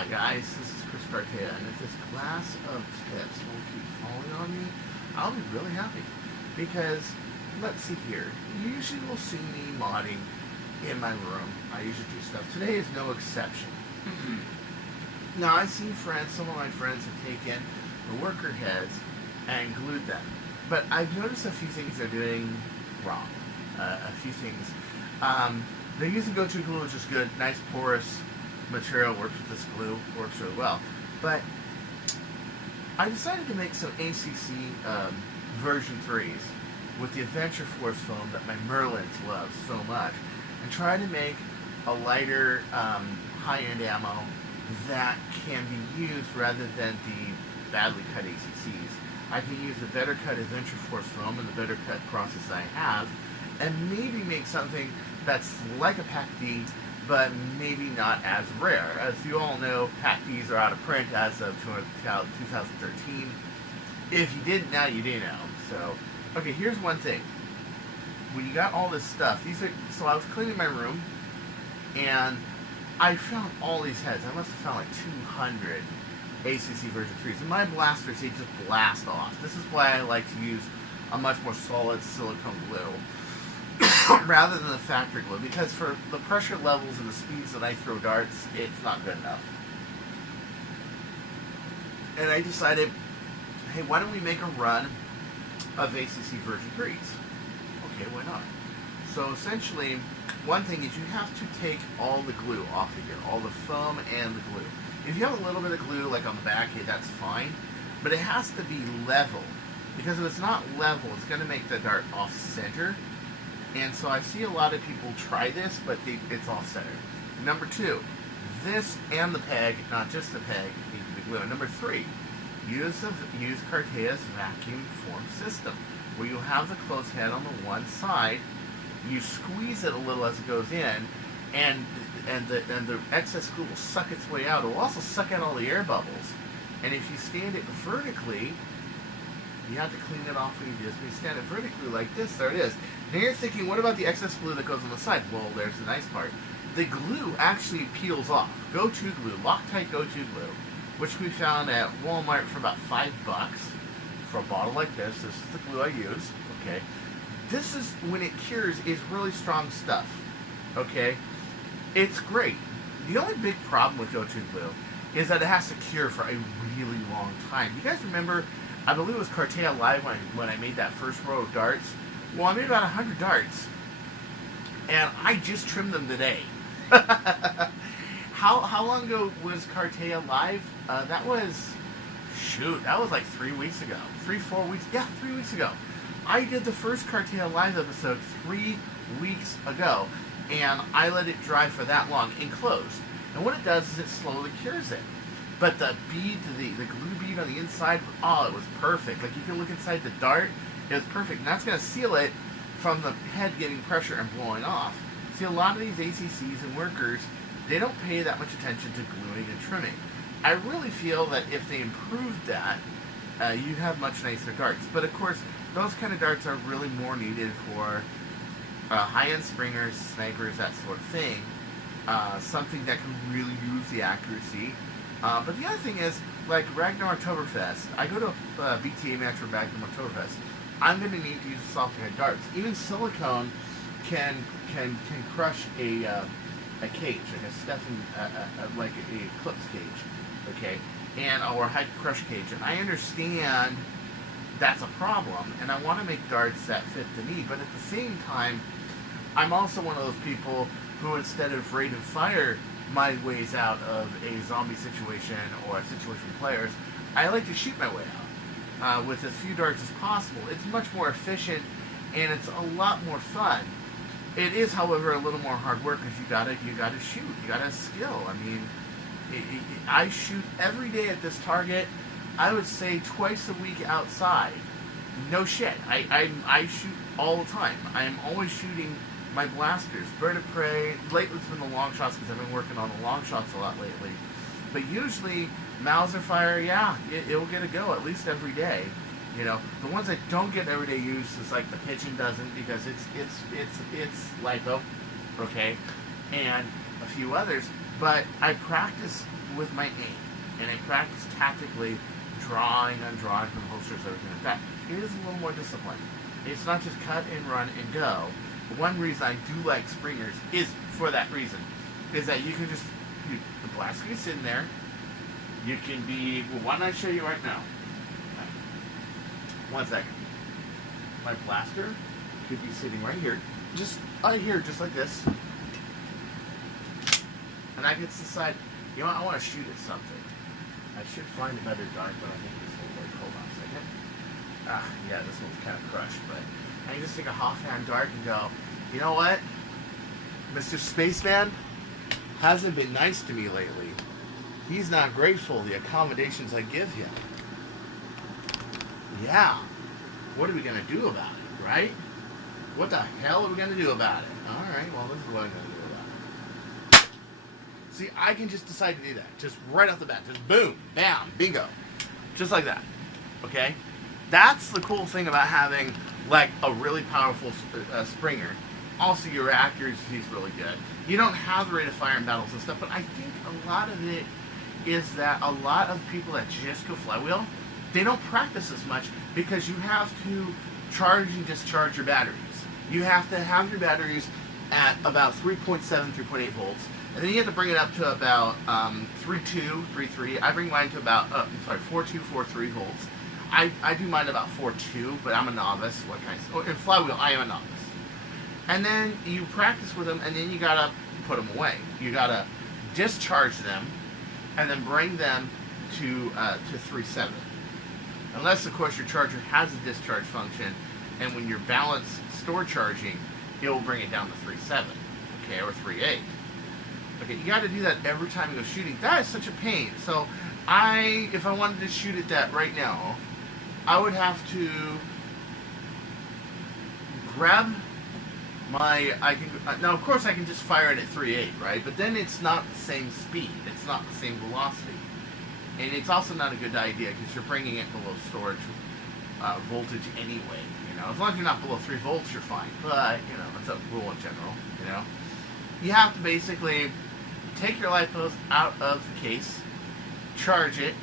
Hi guys, this is Chris Cartaya, and if this glass of tips will keep falling on me, I'll be really happy. Because, let's see here, you usually will see me modding in my room. I usually do stuff. Today is no exception. Now, I've seen some of my friends have taken the worker heads and glued them. But I've noticed a few things they're doing wrong. A few things. They're using go-to glue, which is good. Nice porous material, works with this glue, works really well. But I decided to make some ACC version 3's with the Adventure Force foam that my Merlins love so much, and try to make a lighter high-end ammo that can be used rather than the badly cut ACCs. I can use the better cut Adventure Force foam and the better cut process I have, and maybe make something that's like a PAC-D, but maybe not as rare. As you all know, PAC-Ds are out of print as of 2013. If you didn't, now you do know. So, okay, here's one thing. When you got all this stuff, so I was cleaning my room, and I found all these heads. I must have found like 200 ACC version 3's. And my blasters, they just blast off. This is why I like to use a much more solid silicone glue rather than the factory glue, because for the pressure levels and the speeds that I throw darts, it's not good enough. And I decided, hey, why don't we make a run of ACC version 3's? Okay, why not? So essentially, one thing is you have to take all the glue off of here, all the foam and the glue. If you have a little bit of glue, like on the back, that's fine, but it has to be level, because if it's not level, it's going to make the dart off-center. And so I see a lot of people try this, but it's off-center. Number 2, this and the peg, not just the peg, need to be glue. And number 3, use Cartaya's vacuum form system, where you have the closed head on the one side. You squeeze it a little as it goes in, and the excess glue will suck its way out. It will also suck out all the air bubbles. And if you stand it vertically, you have to clean it off when you do this. When you stand it vertically like this, there it is. Now you're thinking, what about the excess glue that goes on the side? Well, there's the nice part. The glue actually peels off. Go-to glue, Loctite go-to glue, which we found at Walmart for about $5 for a bottle like this. This is the glue I use. Okay. This is, when it cures, is really strong stuff. Okay? It's great. The only big problem with go-to glue is that it has to cure for a really long time. You guys remember, I believe it was Cartaya Live when I made that first row of darts? Well, I made about 100 darts, and I just trimmed them today. How long ago was Cartaya Live? That was like 3 weeks ago. 4 weeks? Yeah, 3 weeks ago. I did the first Cartaya Live episode 3 weeks ago, and I let it dry for that long, enclosed. And what it does is it slowly cures it. But the bead, the glue bead on the inside, oh, it was perfect. Like, you can look inside the dart, it was perfect. And that's going to seal it from the head getting pressure and blowing off. See, a lot of these ACCs and workers, they don't pay that much attention to gluing and trimming. I really feel that if they improved that, you'd have much nicer darts. But of course, those kind of darts are really more needed for high-end springers, snipers, that sort of thing. Something that can really use the accuracy. But the other thing is, like Ragnar Oktoberfest, I go to BTA match for Ragnar Oktoberfest, I'm going to need to use softer head darts. Even silicone can crush a cage, like a Stefan, like a Eclipse cage, okay, or a high crush cage. And I understand that's a problem, and I want to make darts that fit the need. But at the same time, I'm also one of those people who, instead of rate and fire my ways out of a zombie situation or a situation with players, I like to shoot my way out with as few darts as possible. It's much more efficient, and it's a lot more fun. It is, however, a little more hard work, because you gotta shoot. You gotta skill. I mean, I shoot every day at this target. I would say twice a week outside. No shit. I shoot all the time. I am always shooting my blasters, bird of prey. Lately it's been the long shots, because I've been working on the long shots a lot lately. But usually, Mauser fire, yeah, it'll get a go at least every day. You know, the ones that don't get everyday use is like the pigeon doesn't, because it's Lipo, okay, and a few others. But I practice with my aim, and I practice tactically drawing and drawing from holsters, everything like that. It is a little more disciplined. It's not just cut and run and go. One reason I do like springers is for that reason, is that you can just, the blaster can sit in there. You can be, well, why don't I show you right now? Okay. 1 second. My blaster could be sitting right here, just like this. And I can decide, you know what, I want to shoot at something. I should find a better dart, but I think this will work. Hold on a second. Yeah, this one's kind of crushed, but I can just take a offhand dart and go, you know what? Mr. Spaceman hasn't been nice to me lately. He's not grateful the accommodations I give him. Yeah. What are we going to do about it, right? What the hell are we going to do about it? Alright, well, this is what I'm going to do about it. See, I can just decide to do that. Just right off the bat. Just boom, bam, bingo. Just like that. Okay? That's the cool thing about having, like, a really powerful springer. Also, your accuracy is really good. You don't have the rate of fire in battles and stuff, but I think a lot of it is that a lot of people that just go flywheel, they don't practice as much because you have to charge and discharge your batteries. You have to have your batteries at about 3.7, 3.8 volts, and then you have to bring it up to about 3.2, 3.3. I bring mine to about 4.2, 4.3 volts. I do mine about 4.2, but I'm a novice. What kind of, in flywheel, I am a novice. And then you practice with them, and then you gotta put them away. You gotta discharge them, and then bring them to 3.7. Unless, of course, your charger has a discharge function, and when you're balanced store charging, it will bring it down to 3.7, okay, or 3.8. Okay, you got to do that every time you go shooting. That is such a pain. So, if I wanted to shoot at that right now, I would have to grab my. Now, of course, I can just fire it at 3.8, right? But then it's not the same speed. It's not the same velocity. And it's also not a good idea because you're bringing it below storage voltage anyway. You know, as long as you're not below 3 volts, you're fine. But you know, that's a rule in general. You know, you have to basically take your Lipos out of the case, charge it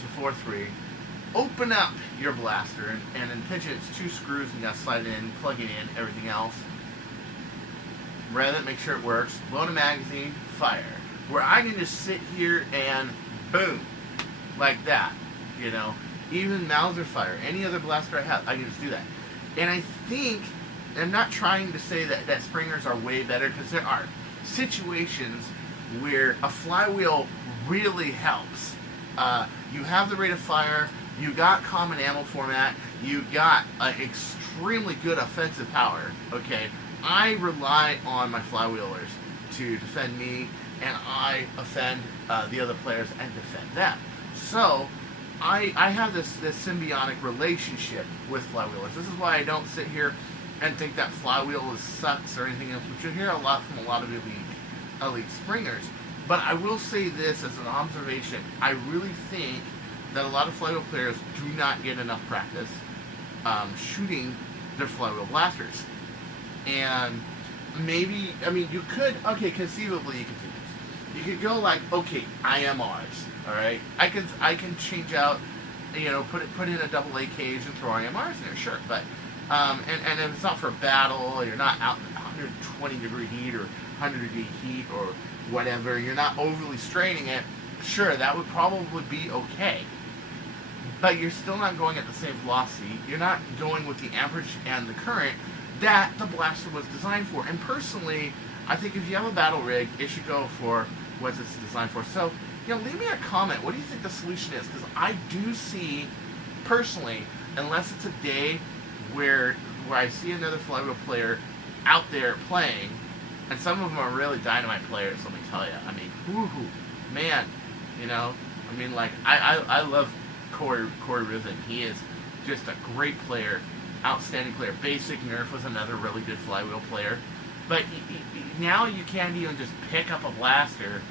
to 4.3, open up your blaster, and then pinch it. It's 2 screws, and you gotta slide it in, plug it in, everything else. Rev it, make sure it works. Load a magazine, fire. Where I can just sit here and boom. Like that, you know. Even Mauser fire, any other blaster I have, I can just do that. And I think, I'm not trying to say that springers are way better, because there are situations where a flywheel really helps. You have the rate of fire, you got common ammo format, you got extremely good offensive power, okay? I rely on my flywheelers to defend me, and I offend the other players and defend them. So, I have this symbiotic relationship with flywheelers. This is why I don't sit here and think that flywheel sucks or anything else, which you hear a lot from a lot of elite springers. But I will say this as an observation. I really think that a lot of flywheel players do not get enough practice shooting their flywheel blasters. And maybe, I mean, you could, okay, conceivably you could do this. You could go like, okay, IMRs. All right, I can change out, you know, put in a AA cage and throw IMRs in there, sure. But and if it's not for a battle, you're not out in 120 degree heat or 100 degree heat or whatever. You're not overly straining it. Sure, that would probably be okay. But you're still not going at the same velocity. You're not going with the amperage and the current that the blaster was designed for. And personally, I think if you have a battle rig, it should go for what it's designed for. So, you know, leave me a comment. What do you think the solution is? Because I do see, personally, unless it's a day where I see another flywheel player out there playing, and some of them are really dynamite players, let me tell you. I mean, man, you know, I mean, like, I love Corey Risen. He is just a great player, outstanding player. Basic Nerf was another really good flywheel player. But now you can't even just pick up a blaster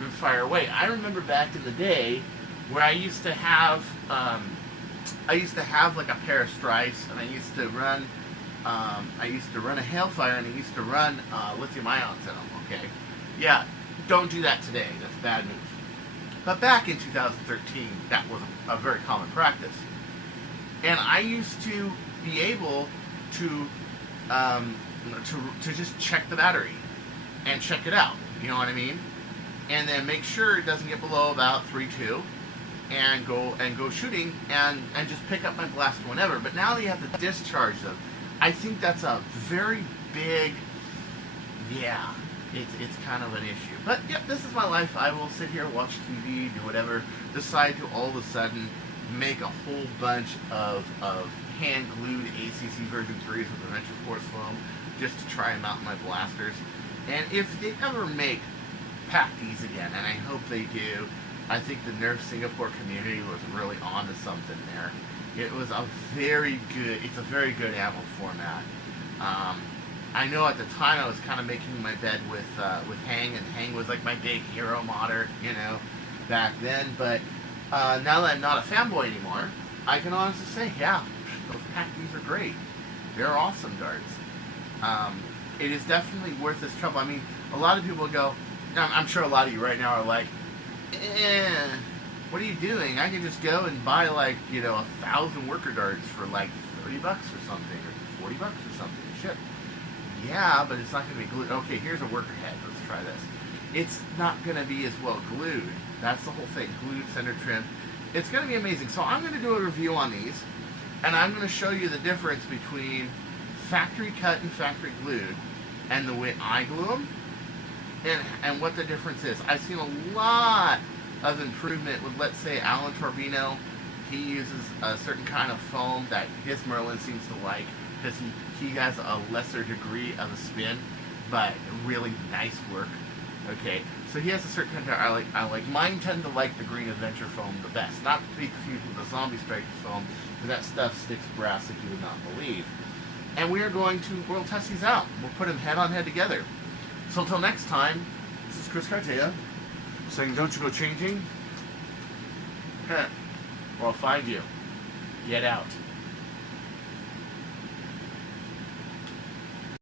and fire away. I remember back in the day where I used to have like a pair of stripes, and I used to run a Hailfire, and I used to run lithium ions in them. Okay, yeah, Don't do that today. That's bad news. But back in 2013, that was a very common practice. And I used to be able to just check the battery and check it out. You know what I mean? And then make sure it doesn't get below about 3.2 and go shooting and just pick up my blast whenever. But now that you have to discharge them, I think that's a very big, yeah, it's kind of an issue. But yep, this is my life. I will sit here, watch TV, do whatever, decide to all of a sudden make a whole bunch of hand-glued ACC version 3s with Adventure Force foam just to try them out in my blasters. And if they ever pack these again, and I hope they do, I think the Nerf Singapore community was really onto something there. It was a very good ammo format. I know at the time I was kind of making my bed with Hang, and Hang was like my big hero modder, you know, back then. But now that I'm not a fanboy anymore, I can honestly say, yeah, those pack these are great. They're awesome darts. It is definitely worth its trouble. I mean, a lot of people go, I'm sure a lot of you right now are like, what are you doing? I can just go and buy like, 1,000 worker darts for like $30 or something, or $40 or something. Shit. Yeah, but it's not going to be glued. Okay, here's a worker head. Let's try this. It's not going to be as well glued. That's the whole thing. Glued, center trim. It's going to be amazing. So I'm going to do a review on these, and I'm going to show you the difference between factory cut and factory glued, and the way I glue them, and what the difference is. I've seen a lot of improvement with, let's say, Alan Torbino. He uses a certain kind of foam that his Merlin seems to like, because he has a lesser degree of a spin, but really nice work. Okay, so he has a certain kind of, I like mine tend to like the Green Adventure foam the best, not to be confused with the Zombie Strike foam, because that stuff sticks brass like you would not believe. And we are going to world test these out. We'll put them head on head together. So until next time, this is Chris Cartaya saying, don't you go changing? Or I'll find you. Get out.